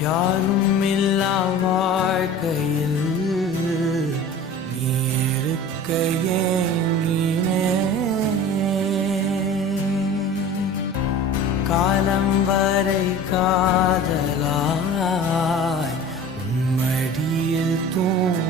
யாரும் இல்லா வாழ்க்கையில் நீ இருக்க ஏங்கினே. காலம் வரை காதலாய் உன்மடியில் தூங்கினேன்.